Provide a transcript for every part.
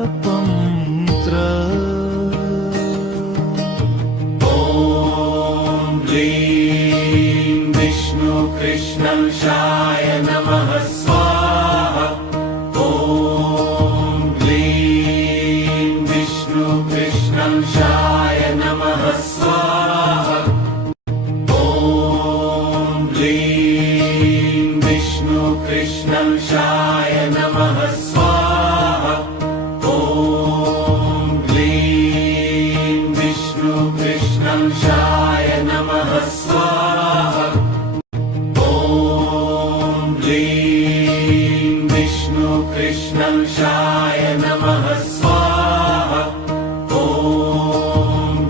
विष्णुजातन्त्र ॐ ह्रीं विष्णुकृष्णंशाय नमः स्वाहा। ॐ ह्रीं विष्णुकृष्णंशाय नमः स्वाहा। ॐ ह्रीं विष्णुकृष्णंशाय नमः स्वाहा। ॐ ह्रीं विष्णुकृष्णंशाय नमः स्वाहा। ॐ ह्रीं विष्णुकृष्णंशाय नमः स्वाहा। ॐ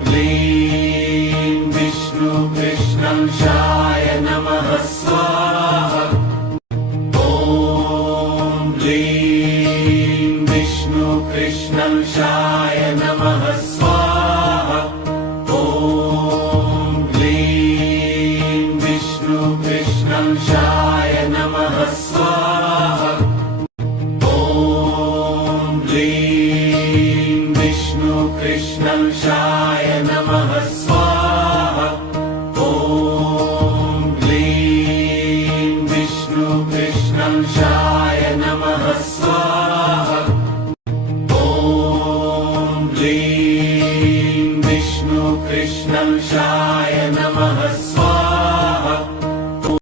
ह्रीं विष्णुकृष्णंशाय नमः स्वाहा। ॐ ह्रीं विष्णुकृष्णंशाय नमः स्वाहा। ॐ ह्रीं विष्णुकृष्णंशाय नमः स्वाहा। ॐ ह्रीं विष्णुकृष्णंशाय नमः स्वाहा। ॐ ह्रीं विष्णुकृष्णंशाय नमः स्वाहा। ॐ ह्रीं विष्णुकृष्णंशाय